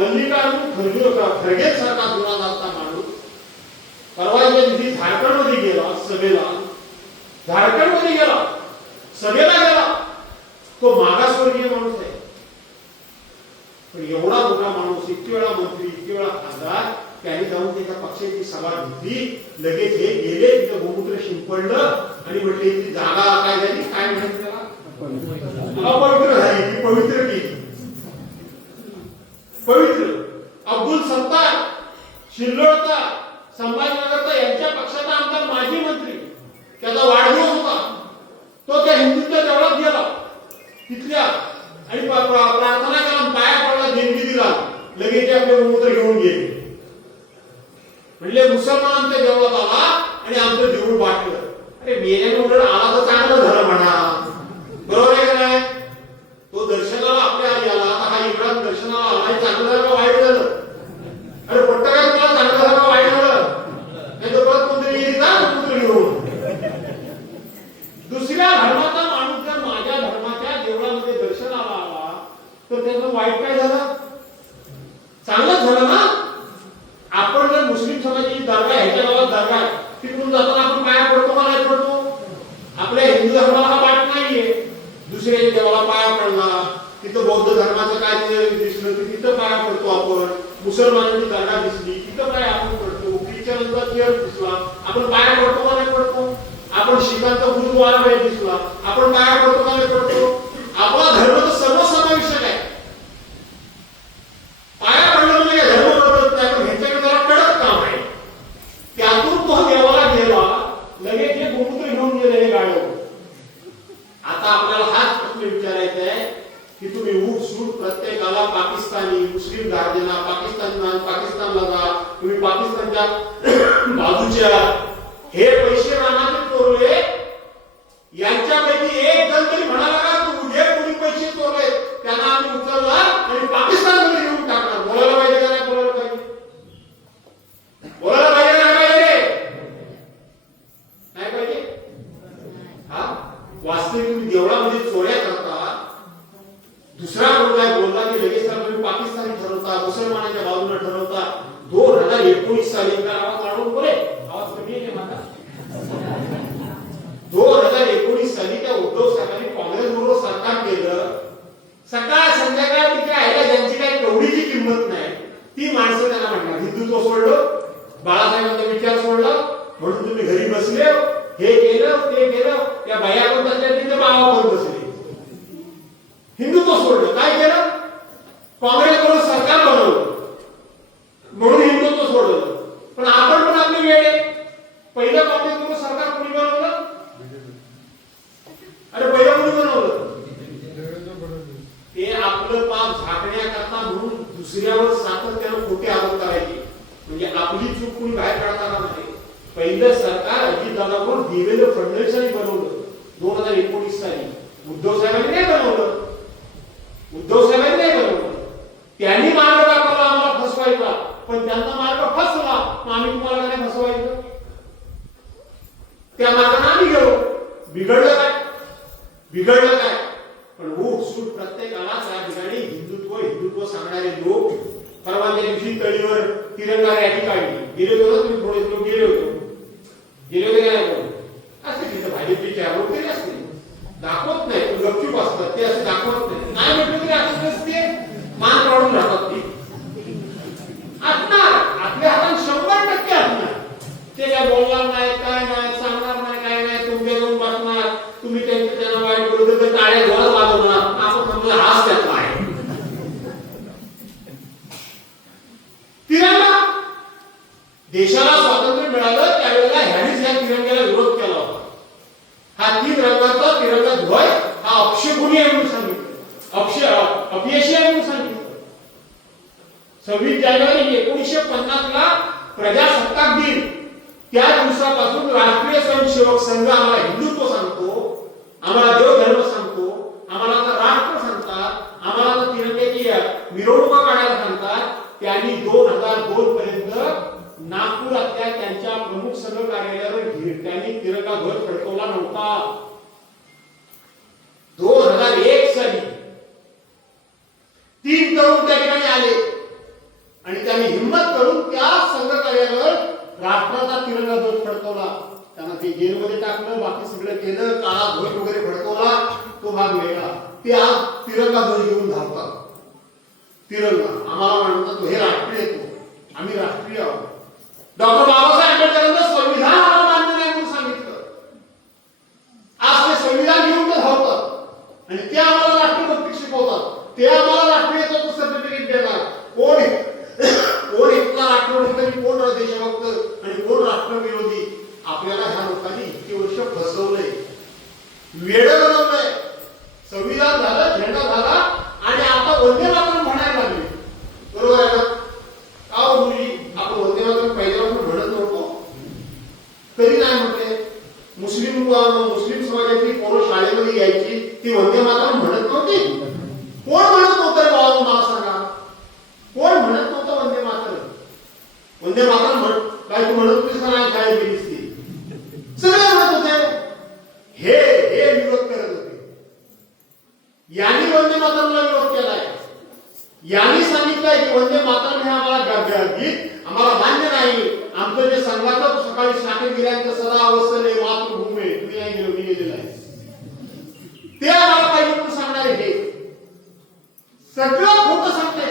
मल्लिकार्जुन खरगे सारखा जुना झालता माणूस परवाच्या दिवशी झारखंडमध्ये गेला सभेला, झारखंडमध्ये गेला सभेला गेला. तो मागासवर्गीय माणूस आहे, पण एवढा मोठा माणूस, इतके वेळा मंत्री, इतके वेळा खासदार, त्यांनी जाऊन त्याच्या पक्षाची सभा घेतली. लगेच हे गेले तिथं गोमूत्र शिंपडलं आणि म्हटले ती जागा काय झाली, काय म्हणायचं त्याला, अपवित्र झाली, ती पवित्र केली. पवित्र. अब्दुल सत्तार शिल्लोळचा, संभाजीनगरचा, यांच्या पक्षाचा आमदार, माजी मंत्री, त्याचा वाढदिवस होता, तो त्या हिंदूंच्या देवळात गेला तिथल्या आणि प्रार्थना केला, पाया पडला, देणगी दिला, लगेच ते आपले गोमूत्र घेऊन गेले. म्हणजे मुसलमानांच्या देवळात आला आणि आमचं देऊळ वाटलं. अरे मेल्याने उलट आला तर चांगलं झालं म्हणा, बरोबर आहे का नाही? तो दर्शनाला आपल्या आला, आता हा इकडं दर्शनाला आला, चांगलं झालं का वाईट झालं? अरे पट्ट काय तुम्हाला चांगलं झालं का वाईट झालं? नाही तर परत कोणतरी येईल ना गोमूत्र घेऊन. दुसऱ्या धर्माचा माणूस जर माझ्या धर्माच्या देवळामध्ये दर्शनाला आला तर त्याचं वाईट काय झालं? चांगलंच झालं ना. आपण जर मुस्लिम समाजाची दर्गा, ह्याच्या गावात दर्गा, तिकडून जाताना आपण पाया पडतो का नाही पडतो? आपल्या हिंदू धर्माला हा वाट नाहीये. दुसऱ्या देवाला पाया पडला, तिथं बौद्ध धर्माचं काय दिसलं तर तिथं पाया पडतो आपण. मुसलमानांची दर्गा दिसली तिथं पाया आपण पडतो. ख्रिश्चनांचा चर्च दिसला आपण पाया पडतो का नाही पडतो? आपण शिखांचा गुरुद्वारा दिसला आपण पाया पडतो का नाही पडतो? आपला धर्म तर सर्वसमावेशक आहे. पाया पडलं म्हणजे धर्म बदलत नाही, पण ह्याच्याकडे जरा कडक काम आहे. त्यातून तो देवाला गेला, लगेच हे गोमूत्र घेऊन गेले हे गाडव. आता आपल्याला हाच प्रश्न विचारायचा आहे की तुम्ही उठ सूट प्रत्येकाला पाकिस्तानी, मुस्लिम गार्जेना, पाकिस्तानला जा, तुम्ही पाकिस्तानच्या बाजूच्या, हे पैसे रामाचे चोरले, यांच्यापैकी एक जण तरी म्हणाला का तू जे कोणी पैसे चोरले त्यांना आम्ही उचलला आणि पाकिस्तानमध्ये घेऊन टाकणार. बोलायला पाहिजे का नाही बोलायला पाहिजे? बोलायला पाहिजे नाही पाहिजे? नाही पाहिजे. हा वास्तविक तुम्ही देवळामध्ये चोऱ्या करता, दुसरा कोण काय बोलला की लगेच तुम्ही पाकिस्तानी ठरवता, मुसलमानाच्या बाजूने ठरवता. 2019 साली आवाज वाढवून बोले, आवाज कमी आहे माझा. 2019 साली त्या उद्धव साहेबांनी काँग्रेस बरोबर सरकार केलं. सकाळ संध्याकाळ तिथे आहे ज्यांची काही कवडीची किंमत नाही ती माणसं त्यांना म्हणणार हिंदुत्व सोडलं, बाळासाहेबांचा विचार सोडला म्हणून तुम्ही घरी बसले, हे केलं ते केलं. त्या बाया पण बसल्या तिथे बाबा पण बसले, हिंदुत्व सोडलं. काय केलं? काँग्रेस बरोबर सरकार बनवलं म्हणून हिंदुत्व सोडलं. पण आपण पण आपली वेळ आहे. पहिलं काँग्रेस बरोबर सरकार कोणी बनवलं? अरे पहिलं कोणी बनवलं? ते आपलं पाप झाकण्याकरता म्हणून दुसऱ्यावर सातत्यानं खोटे आरोप करायचे, म्हणजे आपली चूक कोणी बाहेर काढताना नाही. पहिलं सरकार अजितदादावर देवेंद्र फडणवीसांनी बनवलं 2019 साली. उद्धव साहेबांनी नाही बनवलं, उद्धव साहेबांनी नाही बनवलं. त्यांनी मार्ग दाखवला आम्हाला फसवायचा, पण त्यांचा मार्ग फसला, मग आम्ही तुम्हाला काय फसवायचं? त्या मार्गाने आम्ही गेलो. बिघडलं काय? बिघडलं काय? पण उठ सूट प्रत्येकाला त्या ठिकाणी हिंदुत्व सांगणारे लोक परवाच्या दिवशी तळीवर तिरंगा रॅली काढली. गेले होते तुम्ही, थोडे लोक गेले होते का नाही? असते तिथं भाजपचे आरोप केले असते, दाखवत नाही, पण गपचूप असतात ते, असं दाखवत नाही. नाही म्हटलं तरी असं नसते, मान काढून राहतात ते. असणार आपल्या हातात 100% असणार. ते काय बोलणार नाही, काय नाही, सांगणार नाही, काय नाही. तुमच्या जाऊन बसणार, तुम्ही त्यांना वाईट बोलत तर टाळ्या जोरात वाजवणार. आपण समजा हाच त्यातला आहे. तिरंगा देशाला स्वातंत्र्य मिळालं त्यावेळेला ह्यानेच या तिरंग्याला विरोध केला होता. हा 3 रंगाचा तिरंगा ध्वज हा अपशकुनी आहे म्हणून सांगितलं, अपयशी आहे म्हणून सांगितलं. 26 जानेवारी 1950 ला प्रजासत्ताक दिन, त्या दिवसापासून राष्ट्रीय स्वयंसेवक संघ आम्हाला हिंदुत्व सांगतो, आम्हाला देवधर्म सांगतो, आम्हाला आता राष्ट्र सांगतात, आम्हाला आता तिरंग्याची मिरवणुका काढायला सांगतात. त्यांनी 2002 पर्यंत नागपुरातल्या त्यांच्या प्रमुख संघ कार्यालयावर त्यांनी तिरंगा ध्वज फडकवला नव्हता. 2001 साली 3 तरुण त्या ठिकाणी आले केलं, काळा ध्वज वगैरे फडकवला, तो भाग वेगळा. ते आज तिरंगा ध्वज घेऊन धावतात. तिरंगा आम्हाला म्हणतात हे राष्ट्रीय येतो, आम्ही राष्ट्रीय आहोत. डॉक्टर बाबासाहेब आंबेडकरांचं संविधान आम्हाला मान्य नाही म्हणून सांगितलं. आज ते संविधान घेऊन ते धावतात आणि ते आम्हाला राष्ट्रभक्ती शिकवतात. ते आम्हाला राष्ट्रीयत्वाचं सर्टिफिकेट देतात. कोण इतका राष्ट्रभक्त आणि कोण देशभक्त आणि कोण राष्ट्रविरोधी. आपल्याला ह्या लोकांनी इतकी वर्ष फसवलंय, वेडं बनवलंय. संविधान झालं, झेंडा झाला आणि आता वंदे मातरम म्हणायला लागले. बरोबर आहे ना? का गुरुजी आपण वंदे मातरम पहिल्यापासून म्हणत नव्हतो? कधी नाही म्हटले. मुस्लिम समाजातली पोरं शाळेमध्ये यायची, ती वंदे मातरम म्हणत नव्हती. कोण म्हणत नव्हतं रे बाबा, मला सांगा. कोण म्हणत नव्हतं वंदे मातरम? वंदे मातरम काय तू म्हणत होतीस का नाही? शाळेत गेलीस ती सगळे म्हणत होते. हे विरोध करत होते. यांनी वंदे मातरमला विरोध केलाय. यांनी सांगितलंय की वंदे मातरम हे आम्हाला गीत आम्हाला मान्य नाही. आमचं जे संघाचं सकाळी शाखेत गेल्यानंतर सदा अवस्थेने मातृभूमी तुम्ही नाही गेलेलं आहे, ते आम्हाला पाहिजे म्हणून सांगणारे हे सगळं खोटं सांगताय.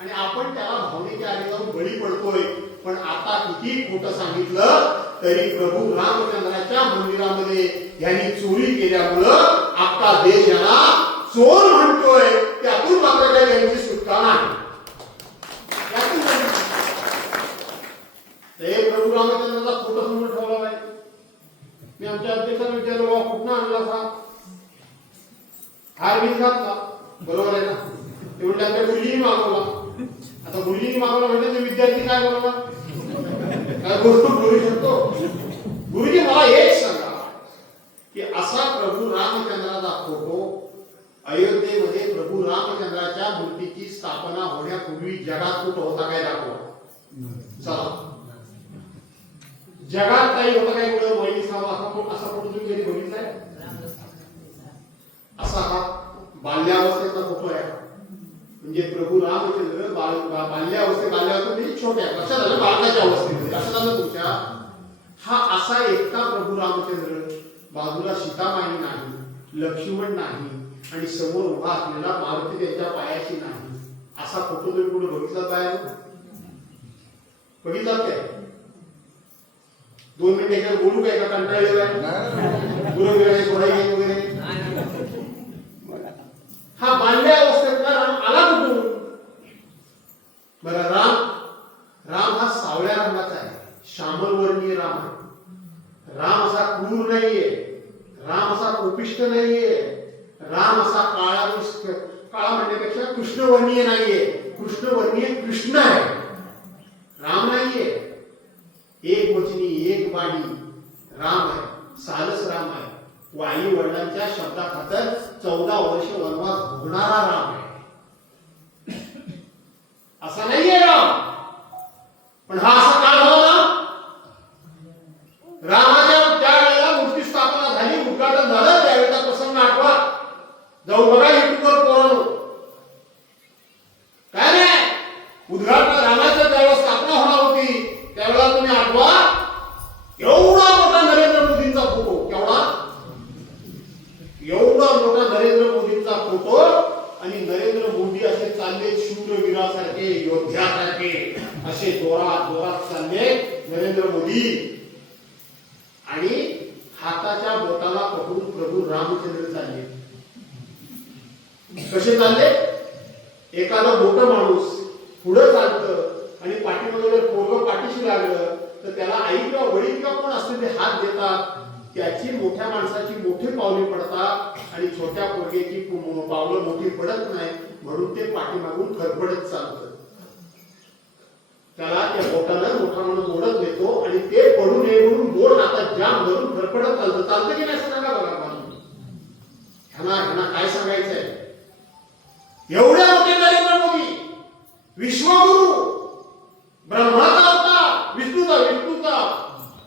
आणि आपण त्याला भावनेच्या आधी जाऊन बळी पडतोय. पण आता किती खोटं सांगितलं तरी प्रभू रामचंद्राच्या मंदिरामध्ये यांनी चोरी केल्यामुळं आपला देश यांना चोर म्हणतोय. त्यातून मात्र काही यांची सुटका नाही. ते प्रभू रामचंद्राचा खोटं समोर ठेवला पाहिजे. मी आमच्या अध्यक्षांना विचारलं, बाबा कुठं आणला हा हार बीज घातला, बरोबर आहे ना? ते म्हणजे आपल्या गुरुजींनी मागवला. आता गुरुजींनी मागवला म्हणजे ते विद्यार्थी काय बोलला, काय गोष्ट बोलू शकतो? गुरुजी मला एक सांगा की असा प्रभू रामचंद्राचा फोटो अयोध्येमध्ये प्रभू रामचंद्राच्या मूर्तीची स्थापना होण्यापूर्वी जगात कुठं होता काय दाखवा. चला, जगात काही होता काय? कुठं वैली सावा असा फोटो तुम्ही कधी बघितलाय? असा हा बाल्यावस्थेचा फोटो आहे. म्हणजे प्रभू रामचंद्र बाल्यावस्थेत म्हणजे छोट्या लक्षात आलं, बालकाच्या अवस्थेमध्ये लक्षात आलं तुमच्या. हा असा एकटा प्रभू रामचंद्र, बाजूला सीतामाई नाही, लक्ष्मण नाही आणि समोर उभा असलेला मारुती त्यांच्या पायाशी नाही. असा फोटो तुम्ही कुठे बघितला बाहेर? बघितला काय? 2 मिनिटं बोलू काय का? कंटाळलेला वगैरे. हा बाल्य अवस्थेतला राम आला कुठून? बरं, राम हा सावळ्या रंगाचा आहे, श्यामलवर्णीय राम आहे. राम असा क्रूर नाहीये, राम असा कोपिष्ट नाहीये, राम असा काळा म्हणण्यापेक्षा कृष्णवर्णीय नाहीये. कृष्णवर्णीय कृष्ण आहे, राम नाहीये. एक वचनी एक बाणी राम आहे, सारस राम आहे. वायू वडिलांच्या शब्दाखातर 14 वर्ष वनवास भोगणारा राम आहे. असा नाहीये राम. पण हा असा काळ झाला ना, रामाच्या ज्या वेळेला मूर्ती स्थापना झाली, उद्घाटन झालं, त्यावेळेला प्रसंग आठवा. जाऊ बघा युट्यूबवर पोरांनो. काय नाही, उद्घाटन रामाच्या ज्यावेळेला स्थापना होणार होती त्यावेळेला तुम्ही आठवा. एवढा मोठा नरेंद्र मोदींचा फोटो, एवढा मोठा नरेंद्र मोदींचा फोटो आणि नरेंद्र मोदी असे चालले शूरवीरासारखे, योद्ध्यासारखे असे जोरात चालले नरेंद्र मोदी. आणि हाताच्या बोटाला पकडून प्रभू रामचंद्र चालले. कसे चालले? एखादा मोठा माणूस पुढे चालतं आणि पाठीमध्ये जर पोरगं पाठीशी लागलं तर त्याला आई किंवा वडील किंवा कोण असते ते हात देतात. त्याची मोठ्या माणसाची मोठी पावले पडतात आणि छोट्या पोरग्याची पावलं मोठी पडत नाही, म्हणून ते पाठीमागून खरपडत चालतं. त्याला त्या बोटानं मोठा माणूस ओढत घेतो आणि ते पडू नये म्हणून बोट हातात जाम धरून खरपडत चालतं की नाही सांगा बघा. ह्यांना काय सांगायचंय? एवढ्या मोठे नरेंद्र मोदी, विश्वगुरु, ब्रह्माचा अवतार,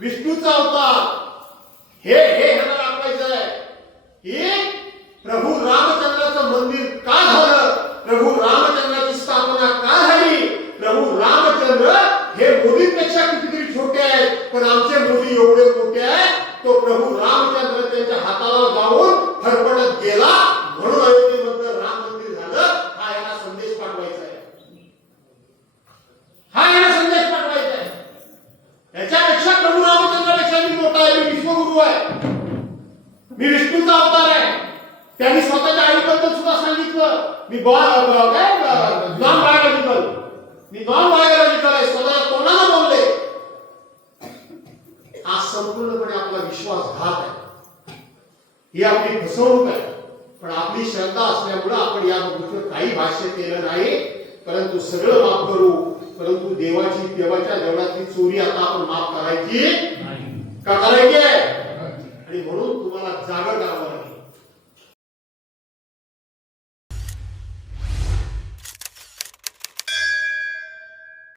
विष्णूचा अवतार, हे ह्यांना दाखवायचं आहे की प्रभू रामचंद्राचं मंदिर का झालं, प्रभू रामचंद्राची स्थापना का झाली. प्रभू रामचंद्र हे मोदींपेक्षा कितीतरी छोटे आहेत, पण आमचे मोदी एवढे मोठे आहेत. तो प्रभू रामचंद्र मी नॉन बायोलॉजिकल आहे, स्वतः कोणाला बोलले? हा संपूर्णपणे आपला विश्वासघात आहे, ही आपली फसवणूक आहे. पण आपली श्रद्धा असल्यामुळे आपण या गोष्टीवर काही भाष्य केलं नाही, परंतु सगळं माफ करू. परंतु देवाच्या देवळातली चोरी आता आपण माफ करायची का करायची आहे? आणि म्हणून तुम्हाला जागं करावं